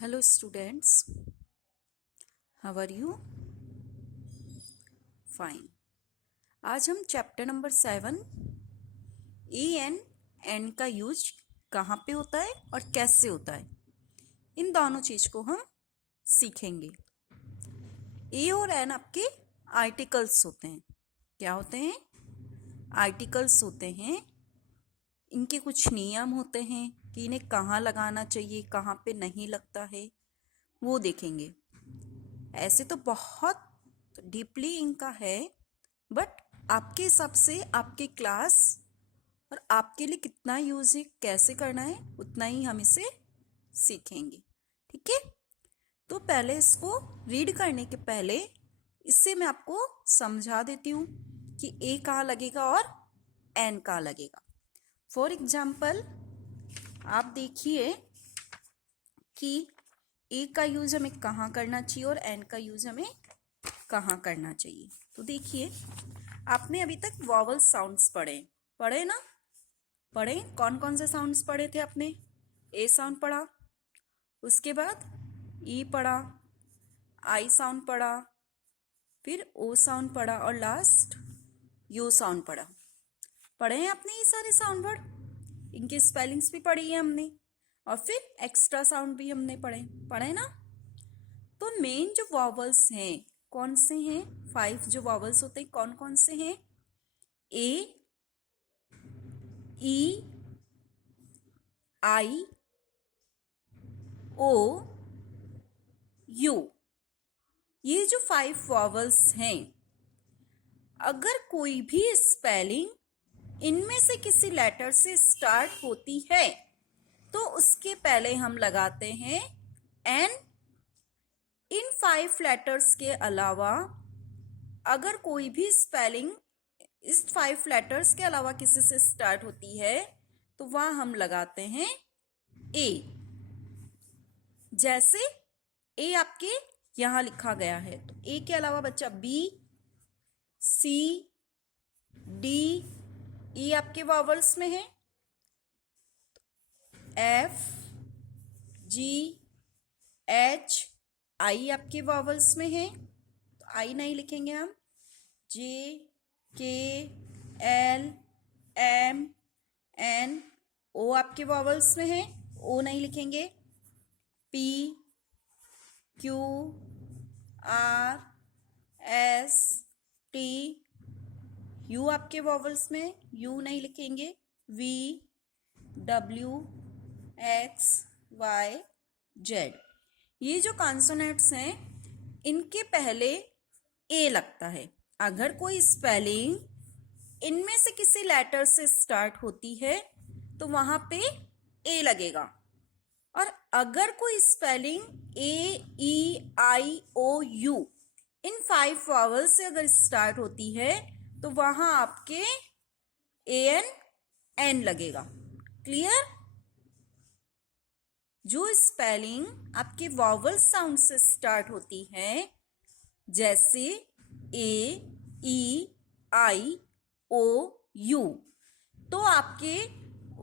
Hello students, how are you? Fine. आज हम chapter number 7 A N का use कहाँ पे होता है और कैसे होता है, इन दोनों चीज को हम सीखेंगे। ए और एन आपके आर्टिकल्स होते हैं। क्या होते हैं? आर्टिकल्स होते हैं। इनके कुछ नियम होते हैं कि इन्हें कहाँ लगाना चाहिए, कहाँ पे नहीं लगता है, वो देखेंगे। ऐसे तो बहुत डीपली इनका है, बट आपके हिसाब से आपकी क्लास और आपके लिए कितना यूज है, कैसे करना है, उतना ही हम इसे सीखेंगे। ठीक है, तो पहले इसको रीड करने के पहले इससे मैं आपको समझा देती हूँ कि ए कहाँ लगेगा और एन कहाँ लगेगा। फॉर एग्जाम्पल आप देखिए कि ए का यूज हमें कहाँ करना चाहिए और एन का यूज हमें कहाँ करना चाहिए। तो देखिए, आपने अभी तक वॉवल साउंड्स पढ़े ना? पढ़े? कौन कौन से साउंड्स पढ़े थे आपने? ए साउंड पढ़ा, उसके बाद ई पढ़ा, आई साउंड पढ़ा, फिर ओ साउंड पढ़ा और लास्ट यू साउंड पढ़ा। पढ़े हैं आपने ये सारे साउंड वर्ड? इनकी स्पेलिंग्स भी पढ़ी है हमने और फिर एक्स्ट्रा साउंड भी हमने पढ़े ना? तो मेन जो वॉवल्स हैं कौन से हैं? 5 जो वॉवल्स होते हैं कौन कौन से हैं? ए, ई, आई, ओ, यू। ये जो 5 वॉवल्स हैं, अगर कोई भी स्पेलिंग इनमें से किसी लेटर से स्टार्ट होती है तो उसके पहले हम लगाते हैं एन। इन 5 लेटर्स के अलावा अगर कोई भी स्पेलिंग इस 5 लेटर्स के अलावा किसी से स्टार्ट होती है तो वहां हम लगाते हैं ए। जैसे ए आपके यहां लिखा गया है, तो ए के अलावा बच्चा बी, सी, डी, ई आपके वॉवल्स में है, एफ, जी, एच, आई आपके वॉवल्स में है, तो आई नहीं लिखेंगे हम। जे, के, एल, एम, एन, ओ आपके वॉवल्स में है, ओ नहीं लिखेंगे। P, Q, R, S, T, U आपके वॉवल्स में, यू नहीं लिखेंगे। V, W, X, Y, Z. ये जो कॉन्सोनेंट्स हैं इनके पहले ए लगता है। अगर कोई स्पेलिंग इनमें से किसी लेटर से स्टार्ट होती है तो वहां पे ए लगेगा। और अगर कोई spelling A, E, I, O, U इन 5 वॉवल से अगर स्टार्ट होती है तो वहां आपके ए एन एन लगेगा। क्लियर? जो स्पेलिंग आपके वॉवल साउंड से स्टार्ट होती है, जैसे ए, ई, आई, ओ, यू, तो आपके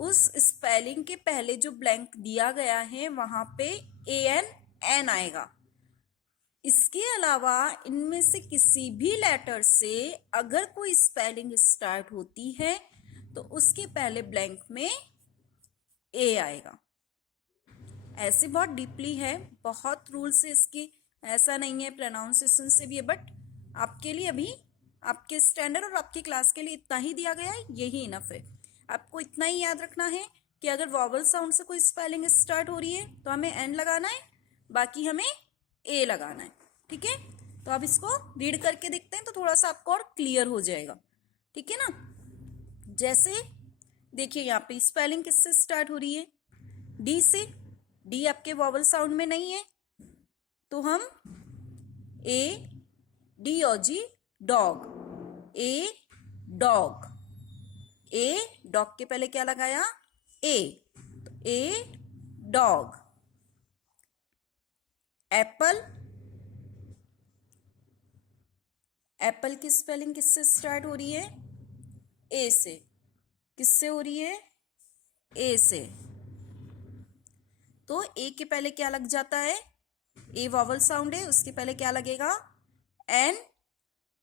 उस स्पेलिंग के पहले जो ब्लैंक दिया गया है वहां पे ए एन एन आएगा। इसके अलावा इनमें से किसी भी लेटर से अगर कोई स्पेलिंग स्टार्ट होती है तो उसके पहले ब्लैंक में ए आएगा। ऐसे बहुत डीपली है, बहुत रूल्स है इसके, ऐसा नहीं है, प्रोनाउंसिएशन से भी है, बट आपके लिए अभी आपके स्टैंडर्ड और आपकी क्लास के लिए इतना ही दिया गया है, यही इनफ है। आपको इतना ही याद रखना है कि अगर वॉवल साउंड से कोई स्पेलिंग स्टार्ट हो रही है तो हमें एन लगाना है, बाकी हमें ए लगाना है। ठीक है, तो अब इसको रीड करके देखते हैं तो थोड़ा सा आपको और क्लियर हो जाएगा। ठीक है ना? जैसे देखिए यहाँ पे स्पेलिंग किससे स्टार्ट हो रही है? डी से। डी आपके वॉवल साउंड में नहीं है तो हम ए, डी और जी, डॉग, ए डॉग। ए डॉग के पहले क्या लगाया? ए, तो ए डॉग। एप्पल, एप्पल की स्पेलिंग किससे स्टार्ट हो रही है? ए से। किससे हो रही है? ए से। तो तो ए के पहले क्या लग जाता है, ए वॉवल साउंड है, उसके पहले क्या लगेगा, एन।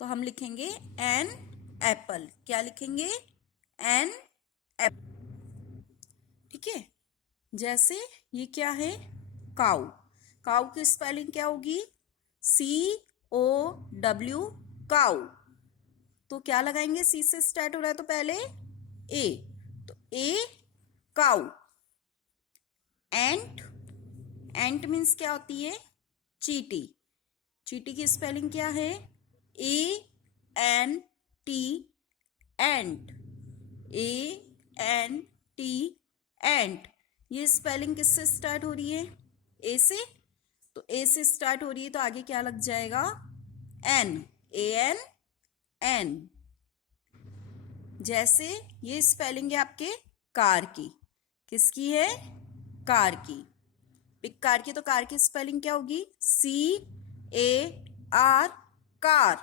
तो हम लिखेंगे एन एप्पल। क्या लिखेंगे, एन एप्पल। ठीक है। जैसे ये क्या है, काउ। काउ की स्पेलिंग क्या होगी, COW, काउ। तो क्या लगाएंगे, सी से स्टार्ट हो रहा है तो पहले ए, तो a cow. Ant, ant means क्या होती है, चीटी। चीटी की स्पेलिंग क्या है, ANT, एंट, ANT, एंट। ये स्पेलिंग किससे स्टार्ट हो रही है, ए से। तो ए से स्टार्ट हो रही है तो आगे क्या लग जाएगा, एन, AN, एन। जैसे ये स्पेलिंग है आपके कार की, किसकी है, कार की। पिक कार की, तो कार की स्पेलिंग क्या होगी, CAR, car,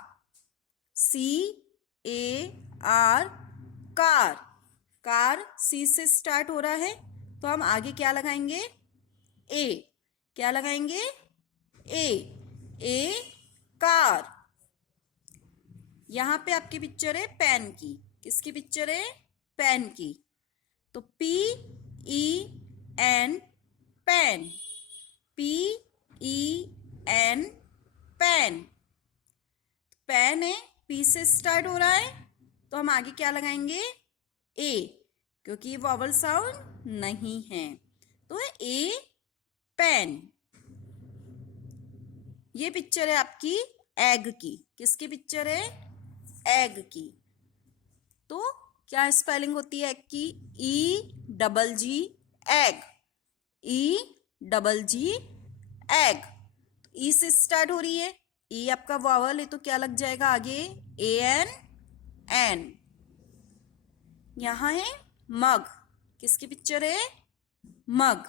CAR, car. Car C से स्टार्ट हो रहा है तो हम आगे क्या लगाएंगे, ए। क्या लगाएंगे, ए कार। यहां पे आपकी पिक्चर है पेन की, किसकी पिक्चर है, पेन की। तो PEN, pen, PEN, pen. Pen है, पी से स्टार्ट हो रहा है तो हम आगे क्या लगाएंगे, ए, क्योंकि ये वॉवल साउंड नहीं है। तो ए पेन। ये पिक्चर है आपकी एग की, किसकी पिक्चर है, एग की। तो क्या स्पेलिंग होती है एग की, EGG, एग, EGG, एग। ई से स्टार्ट हो रही है, ई आपका वॉवल है तो क्या लग जाएगा आगे, AN, एन। यहां है मग, किसकी पिक्चर है, मग,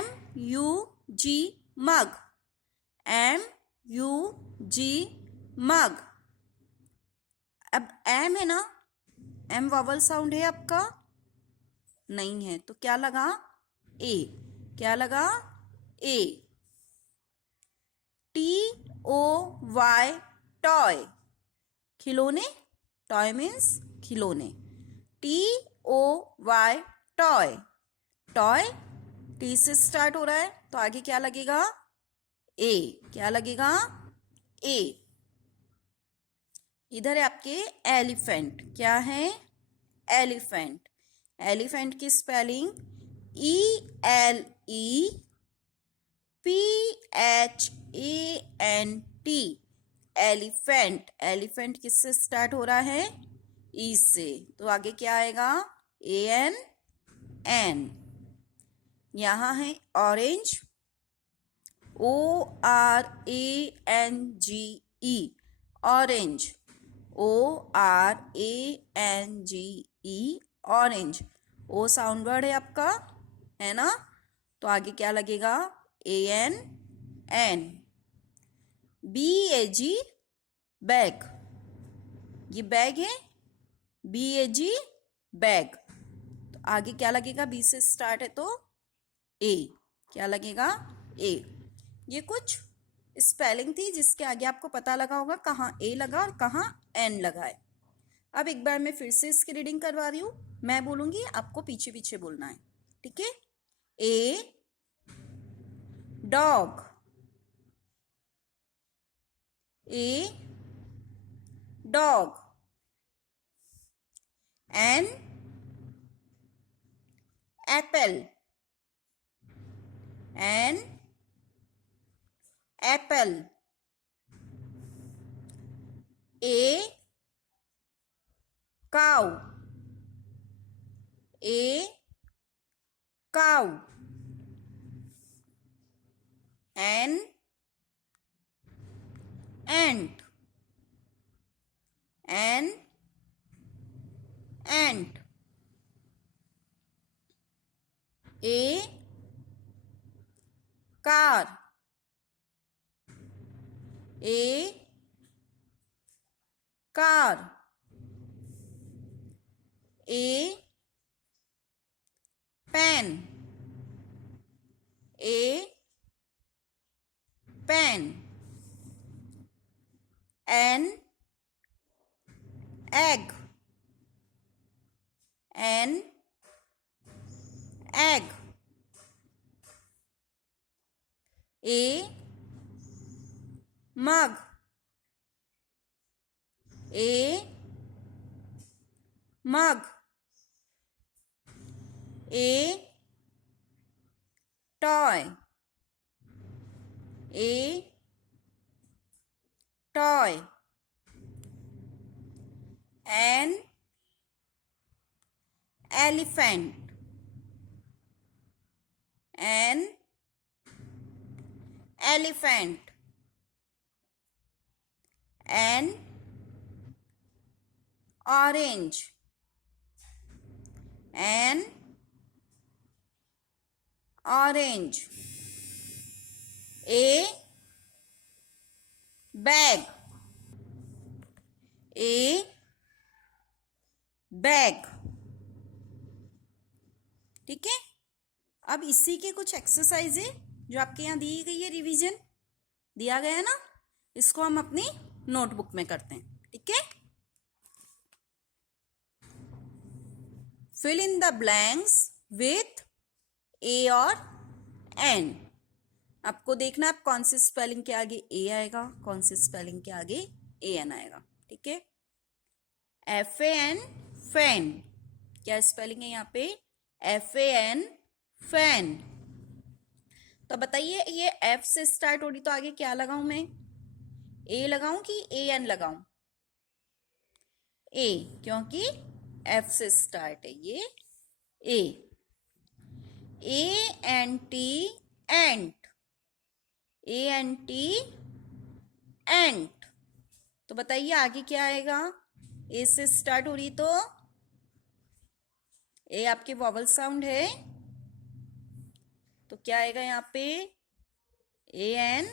MUG, मग, MUG, मग। अब एम है ना, एम वॉवल साउंड है आपका, नहीं है तो क्या लगा, ए। क्या लगा, ए। TOY, टॉय, खिलौने। टॉय मीन्स खिलौने, TOY, टॉय। टॉय टी से स्टार्ट हो रहा है तो आगे क्या लगेगा, ए। क्या लगेगा, ए। इधर है आपके एलिफेंट। क्या है, एलिफेंट। एलिफेंट की स्पेलिंग ELEPHANT, एलिफेंट। एलिफेंट किससे स्टार्ट हो रहा है, ई से, तो आगे क्या आएगा, AN, एन। यहां है orange, ORANGE, orange, ORANGE, orange. O sound word है आपका, है ना। तो आगे क्या लगेगा, AN, एन। BAG, bag. ये बैग है, BAG, बैग। तो आगे क्या लगेगा, बी से स्टार्ट है तो ए। क्या लगेगा, ए। ये कुछ स्पेलिंग थी जिसके आगे आपको पता लगा होगा कहाँ ए लगा और कहाँ एन लगा है। अब एक बार मैं फिर से इसकी रीडिंग करवा रही हूँ, मैं बोलूंगी आपको पीछे पीछे बोलना है, ठीक है। A dog, A dog. An apple, an apple. A cow, a cow. An ant, an ant. A car, a car. A pen, fan. An egg. An egg. A mug. A mug. A toy. A toy. An elephant. An elephant. An orange. An orange. A bag. A bag. ठीक है, अब इसी के कुछ exercise है जो आपके यहाँ दी गई है, रिवीजन दिया गया है ना, इसको हम अपनी नोटबुक में करते हैं. ठीक है, fill in the blanks with A और एन. आपको देखना है आप कौन से स्पेलिंग के आगे ए आएगा, कौन से स्पेलिंग के आगे ए एन आएगा. ठीक है, एफ ए एन फैन. क्या स्पेलिंग है यहाँ पे? F A N fan. तो बताइए ये एफ से स्टार्ट हो रही तो आगे क्या लगाऊं मैं? ए लगाऊं कि ए एन लगाऊं? ए, क्योंकि एफ से स्टार्ट है ये A. N T ant. A N T ant. तो बताइए आगे क्या आएगा? ए से स्टार्ट हो रही तो ए आपके वॉवल साउंड है, तो क्या आएगा यहाँ पे? A N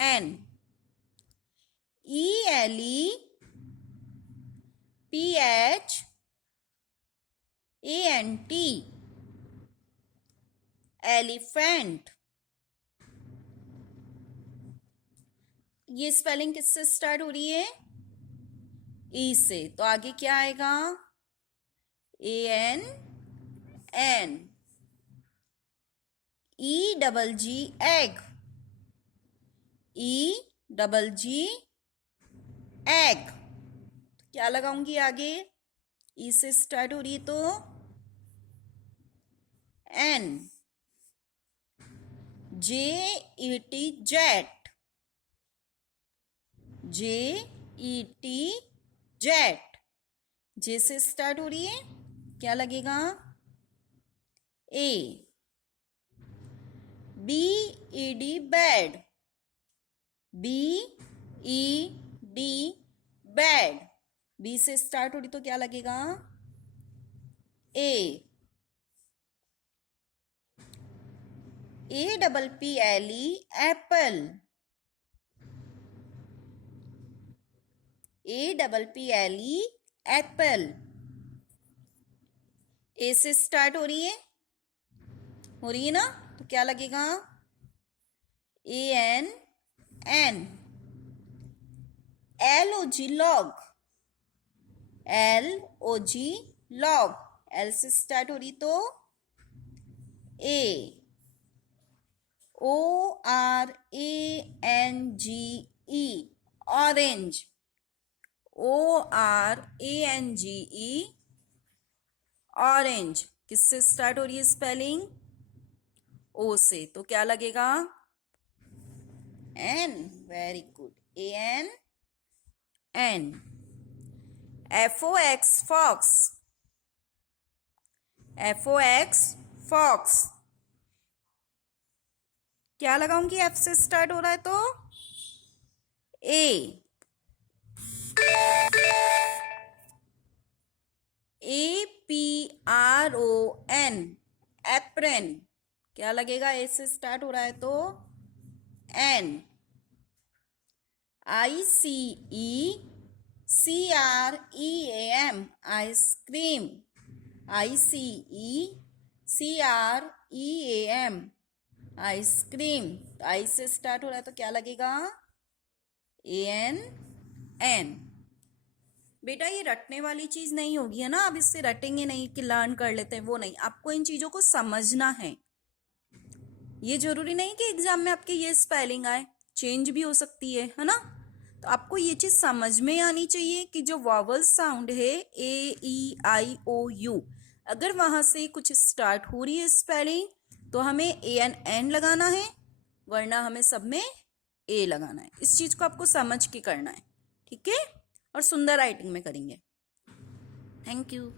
an. E L E P H A N T elephant. ये स्पेलिंग किससे स्टार्ट हो रही है? ई से, तो आगे क्या आएगा? A N an. E double G egg. E double G egg. क्या लगाऊंगी आगे? ई से स्टार्ट हो रही है तो an. J E T jet. J E T jet. J से स्टार्ट हो रही है, क्या लगेगा? A. B E D bed. B E D bed. B से स्टार्ट हो रही तो क्या लगेगा? A. A double P L E apple. A double P L E apple. A से स्टार्ट हो रही है ना, तो क्या लगेगा? A N an. L O G log. L O G log. L से स्टार्ट हो रही तो A. O R A N G E orange. O R A N G E orange. किससे स्टार्ट हो रही है स्पेलिंग? ओ से, तो क्या लगेगा? An. Very good. A N an. F O X fox. F O X fox. क्या लगाऊंगी? एफ से स्टार्ट हो रहा है तो A. A P R O N apron. क्या लगेगा? ए से स्टार्ट हो रहा है तो an. I C E C R E A M ice cream. I C E C R E A M ice cream, I से स्टार्ट हो रहा है तो क्या लगेगा? AN an. बेटा ये रटने वाली चीज नहीं होगी है ना, अब इससे रटेंगे नहीं कि लर्न कर लेते हैं, वो नहीं, आपको इन चीजों को समझना है। ये जरूरी नहीं कि एग्जाम में आपके ये स्पेलिंग आए, चेंज भी हो सकती है ना। तो आपको ये चीज समझ में आनी चाहिए कि जो वॉवल साउंड है AEIOU, अगर वहां से कुछ स्टार्ट हो रही है स्पेलिंग तो हमें AN लगाना है, वरना हमें सब में A लगाना है। इस चीज को आपको समझ के करना है, ठीक है, और सुंदर राइटिंग में करेंगे। Thank you.